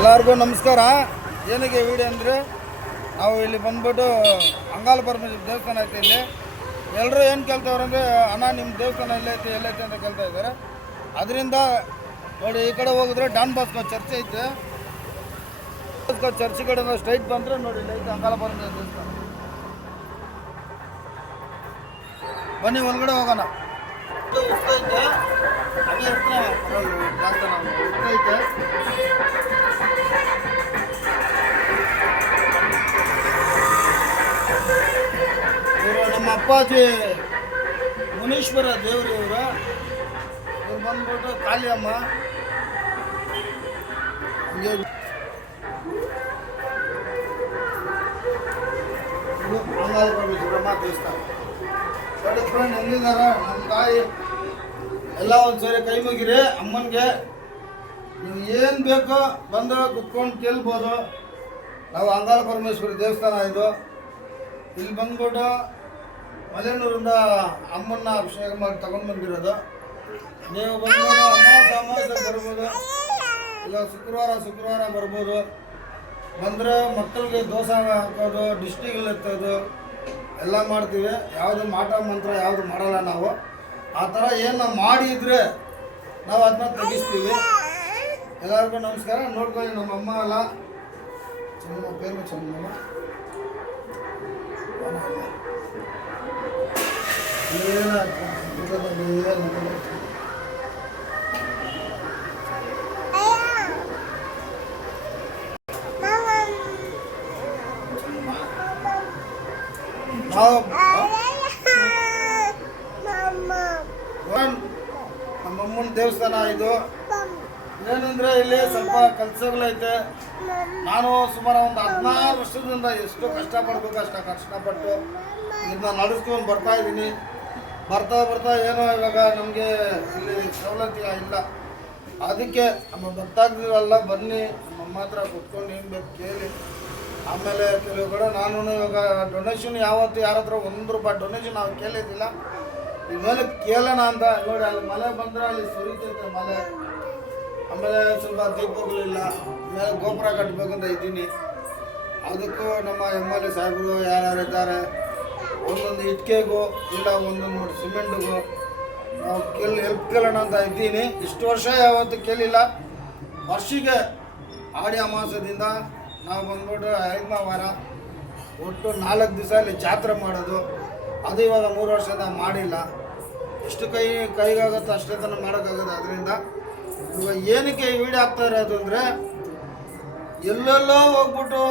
ಎಲ್ಲರಿಗೂ ನಮಸ್ಕಾರ. ಏನಕ್ಕೆ ವಿಡಿಯೋ ಅಂದರೆ ನಾವು ಇಲ್ಲಿ ಬಂದ್ಬಿಟ್ಟು ಅಂಗಾಲ ಪರಮೇಶ್ವರ ದೇವಸ್ಥಾನ ಐತೆ. ಇಲ್ಲಿ ಎಲ್ಲರೂ ಏನು ಕೇಳ್ತಾವ್ರೆ ಅಂದರೆ ಅಣ್ಣ ನಿಮ್ಮ ದೇವಸ್ಥಾನ ಎಲ್ಲೈತೆ ಅಂತ ಕೇಳ್ತಾ ಇದ್ದಾರೆ. ಅದರಿಂದ ನೋಡಿ ಈ ಕಡೆ ಹೋಗಿದ್ರೆ ಡಾನ್ ಬಾಸ್ಕೋ ಚರ್ಚ್ ಐತೆ. ಬಾಸ್ಕೋ ಚರ್ಚ್ ಕಡೆ ಸ್ಟ್ರೈಟ್ ಬಂದರೆ ನೋಡಿ ಇಲ್ಲಿ ಐತೆ ಅಂಗಾಲ ಪರಮೇಶ್ವರ ದೇವಸ್ಥಾನ. ಬನ್ನಿ ಒಳಗಡೆ ಹೋಗೋಣ. ಉತ್ತೈತೆ ಹಾಗೆ ಇರ್ತಾನೆ ಉತ್ತೈತೆ. ಇವರು ನಮ್ಮ ಅಪ್ಪಾಜಿ ಮುನೀಶ್ವರ ದೇವರು. ಇವ್ರು ಬಂದ್ಬಿಟ್ಟು ಕಾಳಿಯಮ್ಮ. ಅಂಗಾಲ ಪರಮೇಶ್ವರಮ್ಮ ದೇವಸ್ಥಾನ. ನೋಡಿ ಫ್ರೆಂಡ್ ಹೆಂಗಿದಾರ ನಮ್ಮ ತಾಯಿ ಎಲ್ಲ ಒಂದ್ಸರಿ ಕೈ ಮುಗಿರಿ ಅಮ್ಮನಿಗೆ. ನೀವು ಏನು ಬೇಕೋ ಬಂದು ಕುತ್ಕೊಂಡು ಕೇಳ್ಬೋದು. ನಾವು ಅಂಗಾಲ ಪರಮೇಶ್ವರಿ ದೇವಸ್ಥಾನ ಇದು. ಇಲ್ಲಿ ಬಂದ್ಬಿಟ್ಟು ಮಲೆನೂರಿಂದ ಅಮ್ಮನ್ನ ಅಭಿಷೇಕ ಮಾಡಿ ತಗೊಂಡು ಬಂದಿರೋದು. ನೀವು ಬಂದ್ಬಿಟ್ಟು ಅಮಾವಾಸ್ಯೆ ಬರ್ಬೋದು, ಇಲ್ಲ ಶುಕ್ರವಾರ ಬರ್ಬೋದು. ಬಂದರೆ ಮಕ್ಕಳಿಗೆ ದೋಸೆ ಹಾಕೋದು, ಡಿಸ್ಟಿಗಲ್ಲಿ ಎತ್ತೋದು ಎಲ್ಲ ಮಾಡ್ತೀವಿ. ಯಾವುದು ಮಾಟ ಮಂತ್ರ ಯಾವುದು ಮಾಡಲ್ಲ ನಾವು. ಆ ಥರ ಏನು ಮಾಡಿದರೆ ನಾವು ಅದನ್ನ ತೆಗಿಸ್ತೀವಿ. ಎಲ್ಲರಿಗೂ ನಮಸ್ಕಾರ. ನೋಡ್ಕೊಳ್ಳಿ ನಮ್ಮ ಅಮ್ಮ ಅಲ್ಲ ಚೆನ್ನಮ್ಮ, ಪೇರು ಚೆನ್ನಮ್ಮ. ನಮ್ಮಮ್ಮನ ದೇವಸ್ಥಾನ ಇದು. ಏನಂದ್ರೆ ಇಲ್ಲಿ ಸ್ವಲ್ಪ ಕೆಲಸಗಳೈತೆ. ನಾನು ಸುಮಾರು ಒಂದು 16 ವರ್ಷದಿಂದ ಎಷ್ಟು ಕಷ್ಟಪಡ್ಬೇಕು ಅಷ್ಟು ಕಷ್ಟಪಟ್ಟು ಇದನ್ನ ನಡೆಸ್ಕೊಂಡು ಬರ್ತಾ ಇದ್ದೀನಿ. ಬರ್ತಾ ಏನೋ ಇವಾಗ ನಮಗೆ ಇಲ್ಲಿ ಸವಲತ್ತು ಇಲ್ಲ. ಅದಕ್ಕೆ ನಮ್ಮ ಭಕ್ತಾದಿಗಳೆಲ್ಲ ಬನ್ನಿ ನಮ್ಮ ಹತ್ರ ಕುತ್ಕೊಂಡು ಏನು ಬೇಕು ಕೇಳಿ. ಆಮೇಲೆ ಕೆಲವು ಕಡೆ ನಾನು ಇವಾಗ ಡೊನೇಷನ್ ಯಾವತ್ತು ಯಾರ ಹತ್ರ ₹1 ಡೊನೇಷನ್ ನಾವು ಕೇಳಿದ್ದಿಲ್ಲ. ಇನ್ಮೇಲೆ ಕೇಳೋಣ ಅಂತ. ನೋಡಿ ಅಲ್ಲಿ ಮಳೆ ಬಂದರೆ ಅಲ್ಲಿ ಸುರಿತೈತೆ ಮಳೆ. ಆಮೇಲೆ ಸ್ವಲ್ಪ ದೀಪಗಳಿಲ್ಲ, ಮೇಲೆ ಗೋಪುರ ಕಟ್ಟಬೇಕಂತ ಇದ್ದೀನಿ. ಅದಕ್ಕೂ ನಮ್ಮ MLA ಸಾಹೇಬರು ಯಾರ್ಯಾರು ಇದ್ದಾರೆ ಒಂದೊಂದು ಇಟ್ಕೆಗೂ ಇಲ್ಲ ಒಂದೊಂದು ಸಿಮೆಂಟ್ಗೂ ನಾವು ಹೆಲ್ಪ್ ಕೇಳೋಣ ಅಂತ ಇದ್ದೀನಿ. ಇಷ್ಟು ವರ್ಷ ಯಾವತ್ತು ಕೇಳಿಲ್ಲ. ವರ್ಷಿಗೆ ಆಡಿ ಅಮಾವಾಸ್ಯದಿಂದ ನಾವು ಬಂದ್ಬಿಟ್ಟು 5ನೇ ವಾರ ಒಟ್ಟು 4 ದಿವಸ ಇಲ್ಲಿ ಜಾತ್ರೆ ಮಾಡೋದು. ಅದು ಇವಾಗ 3 ವರ್ಷದಿಂದ ಮಾಡಿಲ್ಲ. ಎಷ್ಟು ಕೈಗಾಗುತ್ತೋ ಅಷ್ಟೇ ತನಕ ಮಾಡೋಕ್ಕಾಗೋದು. ಅದರಿಂದ ಇವಾಗ ಏನಕ್ಕೆ ಈ ವಿಡಿಯೋ ಆಗ್ತಾ ಇರೋದು ಅಂದರೆ ಎಲ್ಲೆಲ್ಲೋ ಹೋಗ್ಬಿಟ್ಟು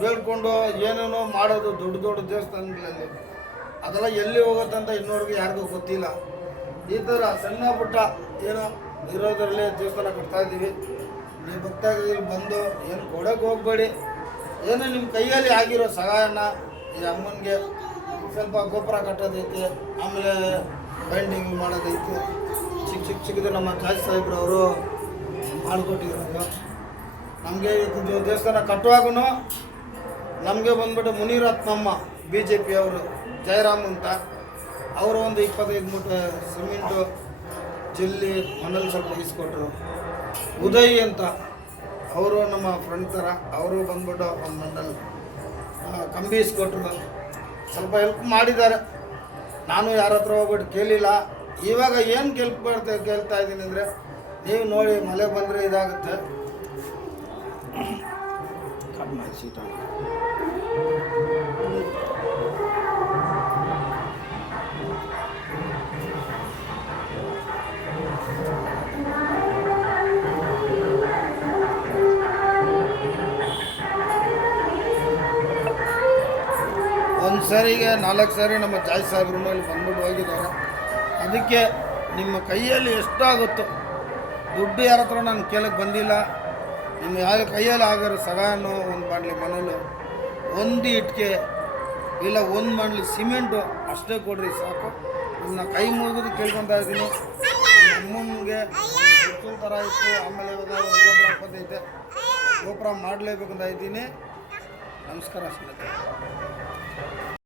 ಬೇಡ್ಕೊಂಡು ಏನೇನೋ ಮಾಡೋದು ದೊಡ್ಡ ದೇವಸ್ಥಾನಗಳಲ್ಲಿ. ಅದೆಲ್ಲ ಎಲ್ಲಿ ಹೋಗುತ್ತಂತ ಇನ್ನೋರ್ಗೂ ಯಾರಿಗೂ ಗೊತ್ತಿಲ್ಲ. ಈ ಥರ ಸಣ್ಣ ಪುಟ್ಟ ಏನೋ ಇರೋದರಲ್ಲಿ ದೇವಸ್ಥಾನ ಕಟ್ತಾ ಇದ್ದೀವಿ. ನೀವು ಭಕ್ತಾದಿಗಳು ಬಂದು ಏನು ಕೊಡೋಕೆ ಹೋಗಬೇಡಿ. ಏನೋ ನಿಮ್ಮ ಕೈಯಲ್ಲಿ ಆಗಿರೋ ಸಹಾಯನ ಈ ಅಮ್ಮನಿಗೆ ಸ್ವಲ್ಪ ಗೋಪುರ ಕಟ್ಟೋದೈತೆ, ಆಮೇಲೆ ಬೈಂಡಿಂಗ್ ಮಾಡೋದೈತೆ. ಚಿಕ್ಕದು ನಮ್ಮ ಜಾಜ್ ಸಾಹೇಬ್ರವರು ಮಾಡಿಕೊಟ್ಟಿರೋದು. ನಮಗೆ ಇದು ದೇವಸ್ಥಾನ ಕಟ್ಟುವಾಗೂ ನಮಗೆ ಬಂದ್ಬಿಟ್ಟು ಮುನಿರತ್ನಮ್ಮ BJP ಅವರು ಜಯರಾಮ್ ಅಂತ ಅವರು ಒಂದು 25 ಮೂಟೆ ಸಿಮೆಂಟು ಜಲ್ಲಿ ಮಣ್ಣಲ್ಲಿ ಸ್ವಲ್ಪ ಇಸ್ಕೊಟ್ರು. ಉದಯ್ ಅಂತ ಅವರು ನಮ್ಮ ಫ್ರೆಂಡ್ ಥರ ಅವರು ಬಂದ್ಬಿಟ್ಟು ಒಂದು ಮಂಡಲ್ ಕಂಬಿ ಇಸ್ಕೊಟ್ರು. ಸ್ವಲ್ಪ ಹೆಲ್ಪ್ ಮಾಡಿದ್ದಾರೆ. ನಾನು ಯಾರ ಹತ್ರ ಹೋಗ್ಬಿಟ್ಟು ಕೇಳಿಲ್ಲ. ಇವಾಗ ಏನು ಕೇಳ್ತಾ ಇದ್ದೀನಿ ಅಂದರೆ ನೀವು ನೋಡಿ ಮಳೆ ಬಂದರೆ ಇದಾಗುತ್ತೆ. ಒಂದು ಸರಿಗೆ 4 ಸಾರಿ ನಮ್ಮ ಜಾಯ್ ಸಾಹೇಬ್ರು ಇಲ್ಲಿ ಬಂದ್ಬಿಟ್ಟು ಹೋಗಿದ್ದಾರೆ. ಅದಕ್ಕೆ ನಿಮ್ಮ ಕೈಯಲ್ಲಿ ಎಷ್ಟಾಗುತ್ತೋ ದುಡ್ಡು ಯಾರ ಹತ್ರ ನಾನು ಕೇಳಕ್ಕೆ ಬಂದಿಲ್ಲ. ನಿಮ್ಮ ಯಾರ ಕೈಯಲ್ಲಿ ಆಗಿರೋ ಸಹಾಯನೋ ಒಂದು ಮಾಡಲಿ ಮನೇಲಿ ಒಂದು ಇಟ್ಕೆ ಇಲ್ಲ ಒಂದು ಮಾಡಲಿ ಸಿಮೆಂಟು ಅಷ್ಟೇ ಕೊಡ್ರಿ ಸಾಕು. ನಿಮ್ಮನ್ನ ಕೈ ಮುಗಿದು ಕೇಳ್ಕೊತಾ ಇದ್ದೀನಿ. ಅಮ್ಮನಿಗೆ ಥರ ಇತ್ತು. ಆಮೇಲೆ ಇವಾಗ ಗೋಪುರ ಹಾಕೋದೈತೆ, ಗೋಪುರ ಮಾಡಲೇಬೇಕಂತ ಇದ್ದೀನಿ. ನಮಸ್ಕಾರ ಸ್ನೇಹಿತರೆ.